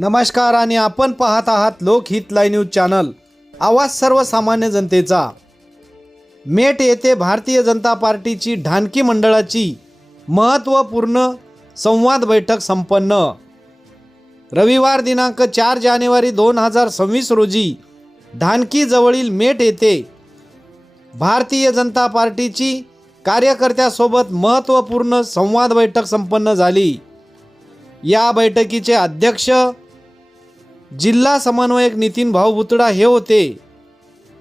नमस्कार आणि आपण पाहत आहात लोकहित लाईव्ह न्यूज चॅनल, आवाज सर्वसामान्य जनतेचा। मेट येथे भारतीय जनता पार्टीची ढानकी मंडळाची महत्त्वपूर्ण संवाद बैठक संपन्न। रविवार दिनांक 4 जानेवारी 2026 रोजी ढानकी जवळील मेट येथे भारतीय जनता पार्टीची कार्यकर्त्यांसोबत महत्त्वपूर्ण संवाद बैठक संपन्न झाली। या बैठकीचे अध्यक्ष जिल्हा समन्वयक नितीन भाऊ भुतडा हे होते,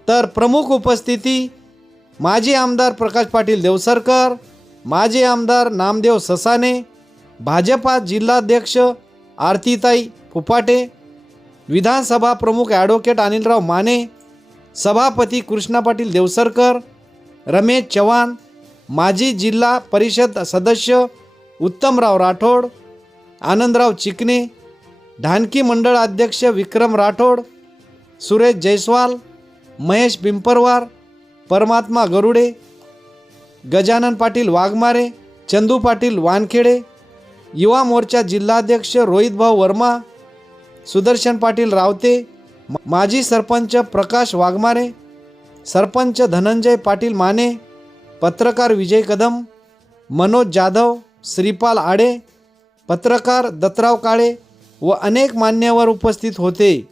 तर प्रमुख उपस्थिती माजी आमदार प्रकाश पाटील देवसरकर, माजी आमदार नामदेव ससाने, भाजपा जिल्हाध्यक्ष आरतीताई फुफाटे, विधानसभा प्रमुख ॲडव्होकेट अनिलराव माने, सभापती कृष्णा पाटील देवसरकर, रमेश चव्हाण, माजी जिल्हा परिषद सदस्य उत्तमराव राठोड, आनंदराव चिकणे, ढानकी मंडळ अध्यक्ष विक्रम राठोड, सुरेश जयस्वाल, महेश पिंपरवार, परमात्मा गरुडे, गजानन पाटील वाघमारे, चंदू पाटील वानखेडे, युवा मोर्चा जिल्हाध्यक्ष रोहितभाऊ वर्मा, सुदर्शन पाटील रावते, माजी सरपंच प्रकाश वाघमारे, सरपंच धनंजय पाटील माने, पत्रकार विजय कदम, मनोज जाधव, श्रीपाल आडे, पत्रकार दत्तराव काळे व अनेक मान्यवर उपस्थित होते।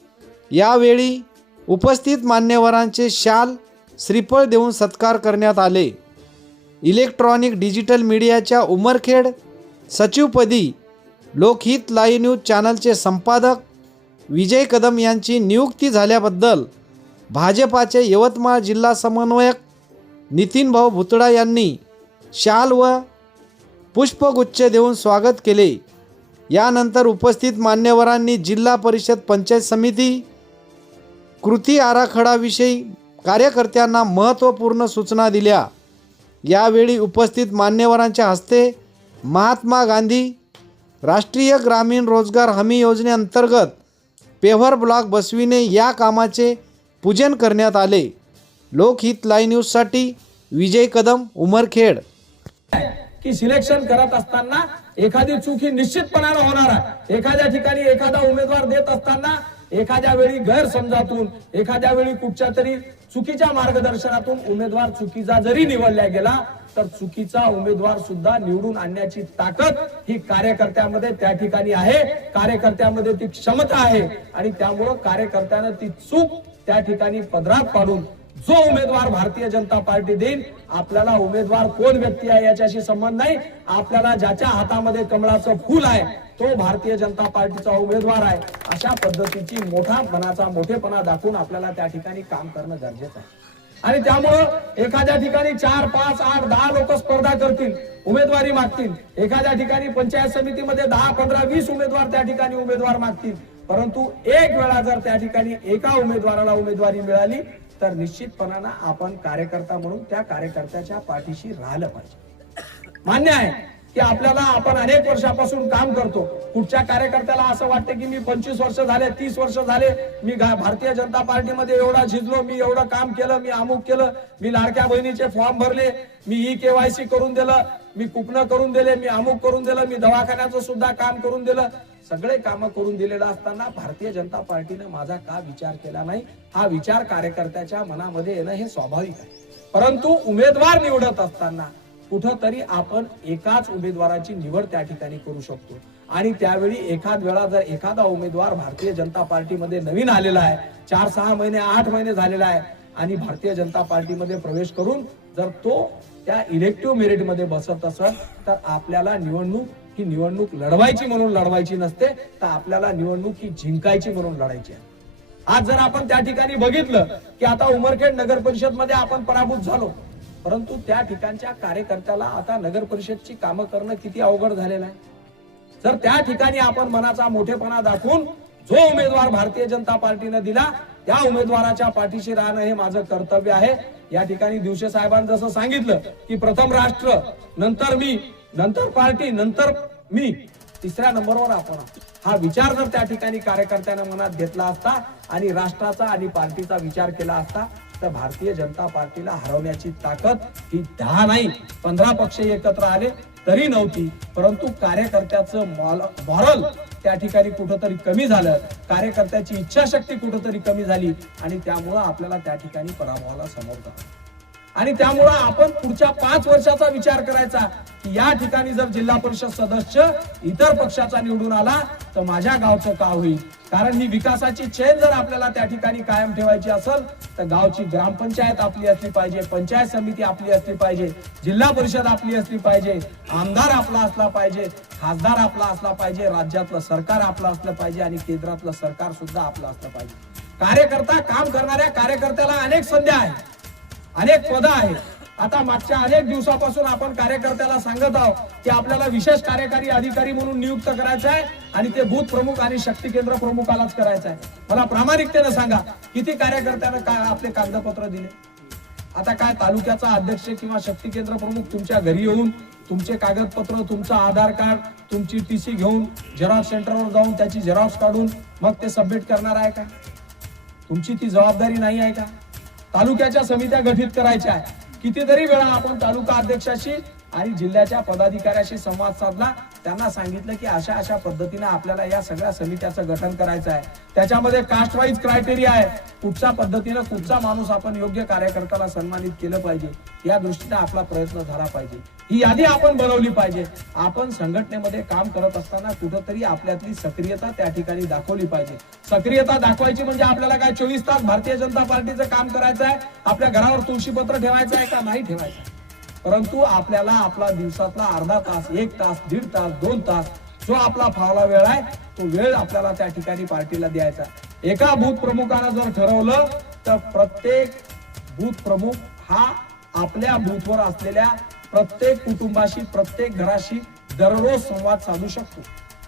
यावेळी उपस्थित मान्यवरांचे शाल श्रीफळ देऊन सत्कार करण्यात आले। इलेक्ट्रॉनिक डिजिटल मीडियाच्या उमरखेड सचिवपदी लोकहित लाईव्ह न्यूज चॅनलचे संपादक विजय कदम यांची नियुक्ती झाल्याबद्दल भाजपाचे यवतमाळ जिल्हा समन्वयक नितीन भाऊ भुतडा यांनी शाल व पुष्पगुच्छ देऊन स्वागत केले। यानंतर उपस्थित मान्यवरांनी जिल्हा परिषद पंचायत समिती कृती आराखडाविषयी कार्यकर्त्यांना महत्त्वपूर्ण सूचना दिल्या। यावेळी उपस्थित मान्यवरांच्या हस्ते महात्मा गांधी राष्ट्रीय ग्रामीण रोजगार हमी योजनेअंतर्गत पेव्हर ब्लॉक बसविणे या कामाचे पूजन करण्यात आले। लोकहित लाईव्ह न्यूजसाठी विजय कदम, उमरखेड। की सिलेक्शन करत असताना एखादी चूक ही निश्चितपणाने होणार आहे। एखाद्या ठिकाणी एखादा उमेदवार देत असताना एखाद्या वेळी गैरसमजातून, एखाद्या वेळी कुठच्या तरी चुकीच्या मार्गदर्शनातून उमेदवार चुकीचा जरी निवडला गेला तर चुकीचा उमेदवार सुद्धा निवडून आणण्याची ताकद ही कार्यकर्त्यामध्ये त्या ठिकाणी आहे। कार्यकर्त्यामध्ये ती क्षमता आहे आणि त्यामुळे कार्यकर्त्याने ती चूक त्या ठिकाणी पदरात पाडून जो उमेदवार भारतीय जनता पार्टी देईल, आपल्याला उमेदवार कोण व्यक्ती आहे याच्याशी संबंध नाही, आपल्याला ज्याच्या हातामध्ये कमळाचं फूल आहे तो भारतीय जनता पार्टीचा उमेदवार आहे। अशा पद्धतीची मोठेपणा दाखवून आपल्याला त्या ठिकाणी काम करणं गरजेचं आहे। आणि त्यामुळे एखाद्या ठिकाणी 4, 5, 8, 10 लोक स्पर्धा करतील, उमेदवारी मागतील। एखाद्या ठिकाणी पंचायत समितीमध्ये 10, 15, 20 उमेदवार त्या ठिकाणी उमेदवार मागतील, परंतु एक वेळा जर त्या ठिकाणी एका उमेदवाराला उमेदवारी मिळाली तर निश्चितपणाने आपण कार्यकर्ता म्हणून त्या कार्यकर्त्याच्या पाठीशी राहिलं पाहिजे। मान्य आहे की आपण अनेक वर्षापासून काम करतो। कुठच्या कार्यकर्त्याला असं वाटतं की मी 25 वर्ष झाले, 30 वर्ष झाले, मी भारतीय जनता पार्टीमध्ये एवढा झिजलो, मी एवढं काम केलं, मी अमुक केलं, मी लाडक्या बहिणीचे फॉर्म भरले, मी KYC करून दिलं, मी कुपन करून दिले, मी अमुक करून दिलं, मी दवाखान्याचं सुद्धा काम करून दिलं। सगळे काम करून दिलेलं असताना भारतीय जनता पार्टीने माझा का विचार केला नाही, हा विचार कार्यकर्त्याच्या मनामध्ये येणं हे स्वाभाविक आहे। परंतु उमेदवार निवडत असताना कुठंतरी आपण एकाच उमेदवाराची निवड त्या ठिकाणी करू शकतो। आणि त्यावेळी एखाद वेळा जर एखादा उमेदवार भारतीय जनता पार्टीमध्ये नवीन आलेला आहे, 4, 6 महिने, 8 महिने झालेला आहे आणि भारतीय जनता पार्टीमध्ये प्रवेश करून जर तो त्या इलेक्टिव्ह मेरिट मध्ये बसत असेल तर आपल्याला निवडणूक लढवायची म्हणून लढवायची नसते, तर आपल्याला निवडणूक ही जिंकायची म्हणून लढायची आहे। आज जर आपण त्या ठिकाणी बघितलं की आता उमरखेड नगर परिषद मध्ये आपण पराभूत झालो, परंतु त्या ठिकाणच्या कार्यकर्त्याला आता नगर परिषदची कामं करणं किती अवघड झालेलं आहे। जर त्या ठिकाणी आपण मनाचा मोठेपणा दाखवून जो उमेदवार भारतीय जनता पार्टीने दिला त्या उमेदवाराच्या पाठीशी राहणं हे माझं कर्तव्य आहे। या ठिकाणी दिवसे साहेबांनी जसं सांगितलं की प्रथम राष्ट्र, नंतर मी, नंतर पार्टी, नंतर मी, तिसऱ्या नंबरवर आपण, हा विचार जर त्या ठिकाणी कार्यकर्त्यांना मनात घेतला असता आणि राष्ट्राचा आणि पार्टीचा विचार केला असता तर भारतीय जनता पार्टीला हरवण्याची ताकद ही 10 नाही 15 पक्ष एकत्र आले तरी नव्हती, परंतु कार्यकर्त्याचं मॉरल त्या ठिकाणी कुठंतरी कमी झालं, कार्यकर्त्याची इच्छाशक्ती कुठंतरी कमी झाली आणि त्यामुळं आपल्याला त्या ठिकाणी पराभवाला समोर जावं आणि त्यामुळं आपण पुढच्या 5 वर्षाचा विचार करायचा की या ठिकाणी जर जिल्हा परिषद सदस्य इतर पक्षाचा निवडून आला तर माझ्या गावचं का होईल. कारण ही विकासाची चेन जर आपल्याला त्या ठिकाणी कायम ठेवायची असेल तर गावची ग्रामपंचायत आपली असली पाहिजे, पंचायत समिती आपली असली पाहिजे, जिल्हा परिषद आपली असली पाहिजे, आमदार आपला असला पाहिजे, खासदार आपला असला पाहिजे, राज्यातलं सरकार आपलं असलं पाहिजे आणि केंद्रातलं सरकार सुद्धा आपलं असलं पाहिजे. कार्यकर्ता, काम करणाऱ्या कार्यकर्त्याला अनेक संध्या आहेत, अनेक पदं आहेत. आता मागच्या अनेक दिवसापासून आपण कार्यकर्त्याला सांगत आहोत की आपल्याला विशेष कार्यकारी अधिकारी म्हणून नियुक्त करायचं आहे आणि ते बूथ प्रमुख आणि शक्ती केंद्र प्रमुखालाच करायचं आहे. मला प्रामाणिकतेने सांगा किती कार्यकर्त्यांना काय आपले कागदपत्र दिले. आता काय तालुक्याचा अध्यक्ष किंवा शक्ती केंद्र प्रमुख तुमच्या घरी येऊन तुमचे कागदपत्र, तुमचं आधार कार्ड, तुमची टीसी घेऊन झेरॉक्स सेंटरवर जाऊन त्याची झेरॉक्स काढून मग ते सबमिट करणार आहे का? तुमची ती जबाबदारी नाही आहे का? तालुक्याच्या समित्या गठीत करायच्या आहे. कितीतरी वेळा आपण तालुका अध्यक्षाशी आणि जिल्ह्याच्या पदाधिकाऱ्याशी संवाद साधला, त्यांना सांगितलं की अशा अशा पद्धतीने आपल्याला या सगळ्या समित्याचं गठन करायचं आहे. त्याच्यामध्ये कास्ट वाईज क्रायटेरिया आहे, कुठच्या पद्धतीने कुठचा माणूस आपण योग्य कार्यकर्त्याला सन्मानित केलं पाहिजे या दृष्टीने आपला प्रयत्न झाला पाहिजे. ही यादी आपण बनवली पाहिजे. आपण संघटनेमध्ये काम करत असताना कुठंतरी आपल्यातली सक्रियता त्या ठिकाणी दाखवली पाहिजे. सक्रियता दाखवायची म्हणजे आपल्याला काय 24 तास भारतीय जनता पार्टीचं काम करायचं आहे, आपल्या घरावर तुळशीपत्र ठेवायचं आहे का? नाही ठेवायचं. परंतु आपल्याला आपला दिवसातला अर्धा तास, 1 तास, 1.5 तास, 2 तास जो आपला फावला वेळ आहे तो वेळ आपल्याला त्या ठिकाणी पार्टीला द्यायचा. एका बूथ प्रमुखानं जर ठरवलं तर प्रत्येक बूथ प्रमुख हा आपल्या बूथवर असलेल्या प्रत्येक कुटुंबाशी, प्रत्येक घराशी दररोज संवाद साधू शकतो.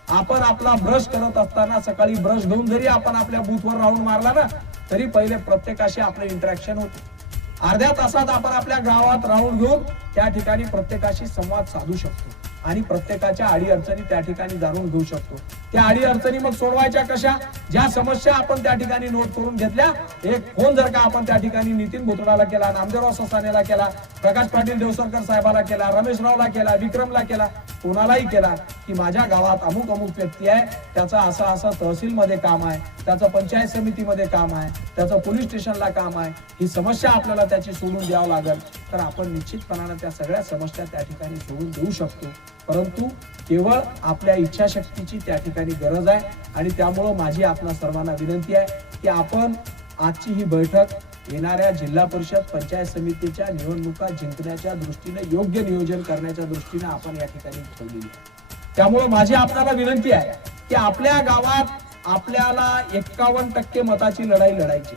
आपण आपला ब्रश करत असताना सकाळी ब्रश घेऊन जरी आपण आपल्या बूथवर राऊंड मारला ना तरी पहिले प्रत्येकाशी आपलं इंटरॅक्शन होतं. अर्ध्या तासात आपण आपल्या गावात राऊंड घेऊन त्या ठिकाणी प्रत्येकाशी संवाद साधू शकतो आणि प्रत्येकाच्या अडीअडचणी त्या ठिकाणी जाणून घेऊ शकतो. त्या अडीअडचणी मग सोडवायच्या कशा? ज्या समस्या आपण त्या ठिकाणी नोट करून घेतल्या, एक फोन जर का आपण त्या ठिकाणी नितीन भुतडाला केला, नामदेवराव ससानेला केला, प्रकाश पाटील देवसरकर साहेबाला केला, रमेशरावला केला, विक्रमला केला, कोणालाही केला की माझ्या गावात अमुक अमुक व्यक्ती आहे, त्याचा असं असं तहसीलमध्ये काम आहे, त्याचं पंचायत समितीमध्ये काम आहे, त्याचं पोलीस स्टेशनला काम आहे, ही समस्या आपल्याला त्याची सोडून द्यावं लागेल तर आपण निश्चितपणाने त्या सगळ्या समस्या त्या ठिकाणी सोडून देऊ शकतो. परंतु केवळ आपल्या इच्छाशक्तीची त्या ठिकाणी गरज आहे आणि त्यामुळं माझी आपल्या सर्वांना विनंती आहे की आपण आजची ही बैठक येणाऱ्या जिल्हा परिषद पंचायत समितीच्या निवडणुका जिंकण्याच्या दृष्टीने योग्य नियोजन करण्याच्या दृष्टीने आपण या ठिकाणी ठेवलेली आहे. त्यामुळं माझी आपल्याला विनंती आहे की आपल्या गावात आपल्याला 51% मताची लढाई लढायची.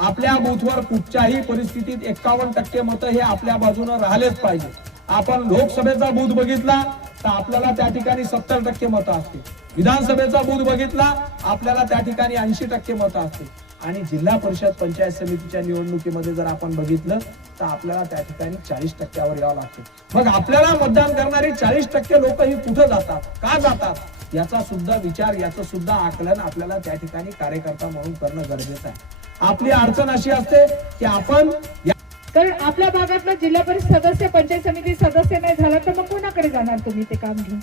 आपल्या बूथवर कुठच्याही परिस्थितीत 51% मतं हे आपल्या बाजूने राहिलेच पाहिजे. आपण लोकसभेचा बूथ बघितला तर आपल्याला त्या ठिकाणी 70% मतं असतील, विधानसभेचा बूथ बघितला आपल्याला त्या ठिकाणी 80% मतं असतील आणि जिल्हा परिषद पंचायत समितीच्या निवडणुकीमध्ये जर आपण बघितलं तर आपल्याला त्या ठिकाणी 40%वर यावं लागतं. मग आपल्याला मतदान करणारी 40% लोक ही कुठे जातात, का जातात याचा सुद्धा विचार, याचं सुद्धा आकलन आपल्याला त्या ठिकाणी कार्यकर्ता म्हणून करणं गरजेचं आहे. आपली अडचण अशी असते की आपण कारण आपल्या भागातला जिल्हा परिषद सदस्य, पंचायत समिती सदस्य नाही झाला तर मग कोणाकडे जाणार तुम्ही ते काम घेऊन?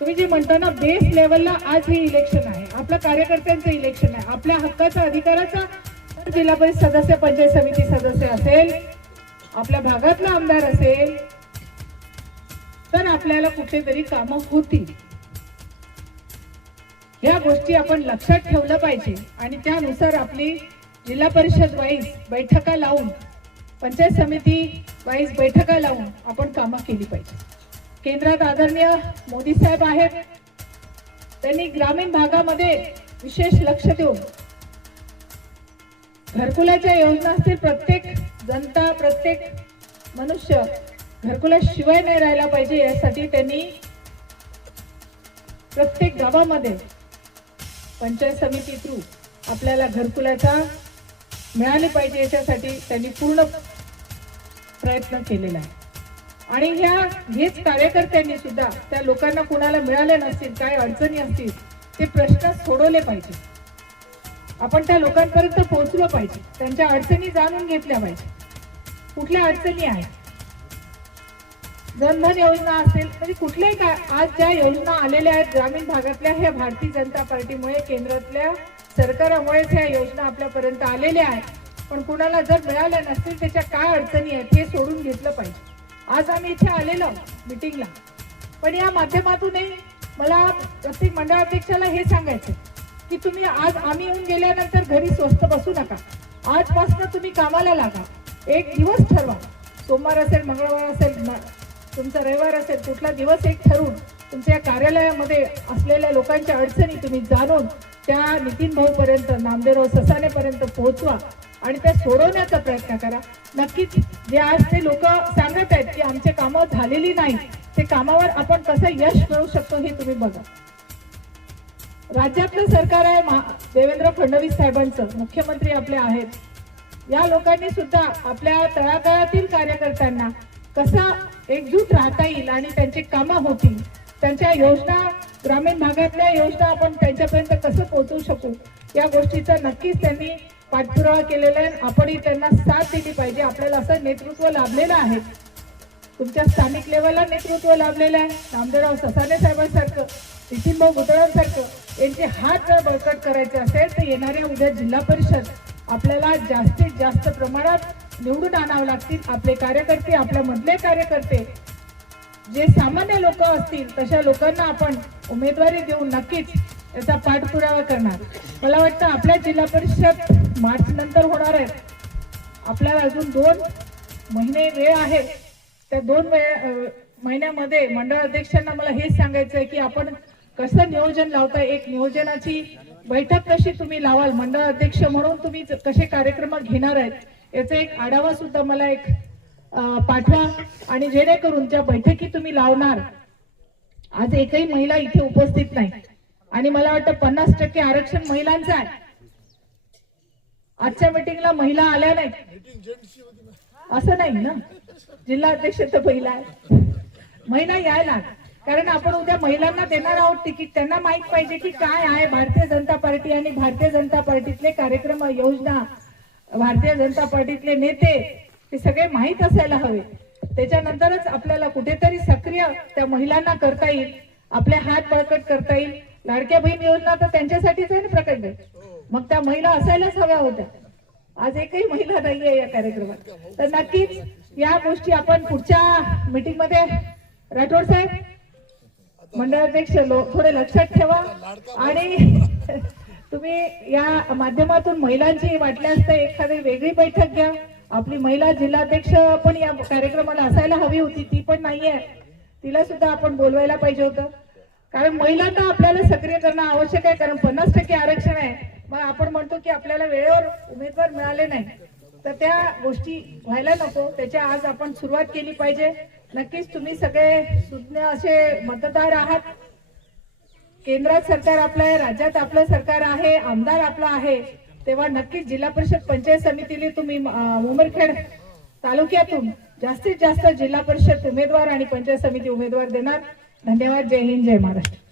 तुम्ही जे म्हणता ना बेस लेवलला आज हे इलेक्शन आहे, आपल्या कार्यकर्त्यांचं इलेक्शन आहे, आपल्या हक्काचा अधिकाराचा जिल्हा परिषद सदस्य, पंचायत समिती सदस्य असेल, आपल्या भागातला आमदार असेल तर आपल्याला कुठेतरी कामं होतील. या गोष्टी आपण लक्षात ठेवलं पाहिजे आणि त्यानुसार आपली जिल्हा परिषद वाईज बैठका लावून, पंचायत समिती वाईज बैठका लावून आपण कामं केली पाहिजे. केंद्रात आदरणीय मोदी साहेब आहेत, त्यांनी ग्रामीण भागामध्ये विशेष लक्ष देऊन घरकुलाच्या योजना असतील, प्रत्येक जनता, प्रत्येक मनुष्य घरकुलाशिवाय नाही राहायला पाहिजे यासाठी त्यांनी प्रत्येक गावामध्ये पंचायत समिती थ्रू आपल्याला घरकुलाचा मिळाले पाहिजे याच्यासाठी त्यांनी पूर्ण प्रयत्न केलेला आहे. आणि हेच कार्यकर्त्यांनी सुद्धा त्या लोकांना कुणाला मिळाले नसतील, काय अडचणी असतील ते प्रश्न सोडवले पाहिजे. आपण त्या लोकांपर्यंत पोहोचलो पाहिजे, त्यांच्या अडचणी जाणून घेतल्या पाहिजे. कुठल्या अडचणी आहेत, जनधन योजना असेल, म्हणजे कुठल्याही काय आज ज्या योजना आलेल्या आहेत ग्रामीण भागातल्या, ह्या भारतीय जनता पार्टीमुळे, केंद्रातल्या सरकारामुळेच ह्या योजना आपल्यापर्यंत आलेल्या आहेत. पण कुणाला जर मिळाल्या नसतील त्याच्या काय अडचणी आहेत हे सोडून घेतलं पाहिजे. आज आम्ही इथे आलेलो मिटिंगला, पण या माध्यमातूनही मला प्रत्येक मंडळाध्यक्षाला हे सांगायचं की तुम्ही आज आम्ही येऊन गेल्यानंतर घरी स्वस्थ बसू नका. आजपासून तुम्ही कामाला लागा. एक दिवस ठरवा, सोमवार असेल, मंगळवार असेल, तुमचा रविवार असेल, कुठला दिवस एक ठरवून तुमच्या कार्यालयामध्ये असलेल्या लोकांच्या अडचणी तुम्ही जाणून त्या नितीन भाऊ पर्यंत, नामदेवराव ससानेपर्यंत पोहोचवा आणि त्या सोडवण्याचा प्रयत्न करा. नक्कीच जे आज ते लोक सांगत आहेत की आमचे कामं झालेली नाही, ते कामावर आपण कसं यश मिळवू शकतो हे तुम्ही बघा. राज्यातलं सरकार आहे देवेंद्र फडणवीस साहेबांचं, मुख्यमंत्री आपले आहेत. या लोकांनी सुद्धा आपल्या तळागाळातील कार्यकर्त्यांना कसा एकजूट राहता येईल आणि त्यांची कामं होतील, त्यांच्या योजना, ग्रामीण भागातल्या योजना आपण त्यांच्यापर्यंत कसं पोहोचवू शकू, या गोष्टीचा नक्कीच त्यांनी पाठपुरावा केलेला आहे. आपणही त्यांना साथ दिली पाहिजे. आपल्याला असं नेतृत्व लाभलेलं आहे, तुमच्या स्थानिक लेवलला नेतृत्व लाभलेलं आहे. नामदेवराव ससाने साहेबांसारखं, नितीन भाऊ गुतळांसारखं यांचे हात जर बळकट करायचे असेल तर येणाऱ्या उद्या जिल्हा परिषद आपल्याला जास्तीत जास्त प्रमाणात निवडून आणावं लागतील. आपले कार्यकर्ते, आपल्या मधले कार्यकर्ते जे सामान्य लोक असतील तशा लोकांना आपण उमेदवारी देऊन नक्कीच याचा पाठपुरावा करणार. मला वाटतं आपल्या जिल्हा परिषद मार्च नंतर होणार आहे. आपल्याला अजून 2 महिने वेळ आहे. त्या 2 महिन्यामध्ये मंडळ अध्यक्षांना मला हेच सांगायचं आहे की आपण कसं नियोजन लावताय, एक नियोजनाची बैठक कशी तुम्ही लावाल, मंडळ अध्यक्ष म्हणून तुम्ही कसे कार्यक्रम घेणार आहेत याचा एक आढावा सुद्धा मला एक पाठवा. आणि जेणेकरून ज्या बैठकी तुम्ही लावणार, आज एकही महिला इथे उपस्थित नाही आणि मला वाटतं 50% आरक्षण महिलांचं आहे. आजच्या मीटिंगला महिला आल्या नाही असं नाही ना, जिल्हा अध्यक्ष तर महिला आहे. महिला यायला, कारण आपण उद्या महिलांना देणार आहोत तिकीट. त्यांना माहित पाहिजे की काय आहे भारतीय जनता पार्टी आणि भारतीय जनता पार्टीतले कार्यक्रम, योजना, भारतीय जनता पार्टीतले नेते, हे सगळे माहीत असायला हवे. त्याच्यानंतरच आपल्याला कुठेतरी सक्रिय त्या महिलांना करता येईल, आपले हात बळकट करता येईल. लाडक्या बहीण योजना तर त्यांच्यासाठीच आहे ना प्रकल्प, मग त्या महिला असायलाच हव्या होत्या. आज एकही महिला नाहीये या कार्यक्रमात. तर नक्कीच या गोष्टी आपण पुढच्या मीटिंग मध्ये, राठोड साहेब, मंडळाध्यक्ष थोडे लक्षात ठेवा. आणि तुम्ही या माध्यमातून महिलांची वाटल्यास तर एखादी वेगळी बैठक घ्या. आपली महिला जिल्हाध्यक्ष पण या कार्यक्रमाला असायला हवी होती, ती पण नाहीये. तिला सुद्धा आपण बोलवायला पाहिजे होतं, कारण महिलांना आपल्याला सक्रिय करणं आवश्यक आहे. कारण 50% आरक्षण आहे, मग आपण म्हणतो की आपल्याला वेळेवर उमेदवार मिळाले नाही, तर त्या गोष्टी व्हायला नको. त्याच्या आज आपण सुरुवात केली पाहिजे. नक्कीच तुम्ही सगळे सुज्ञ असे मतदार आहात. केंद्रात सरकार आपलं आहे, राज्यात आपलं सरकार आहे, आमदार आपला आहे, तेव्हा नक्कीच जिल्हा परिषद पंचायत समितीला तुम्ही उमरखेड तालुक्यातून जास्तीत जास्त जिल्हा परिषद उमेदवार आणि पंचायत समिती उमेदवार देणार. धन्यवाद. जय हिंद, जय महाराष्ट्र.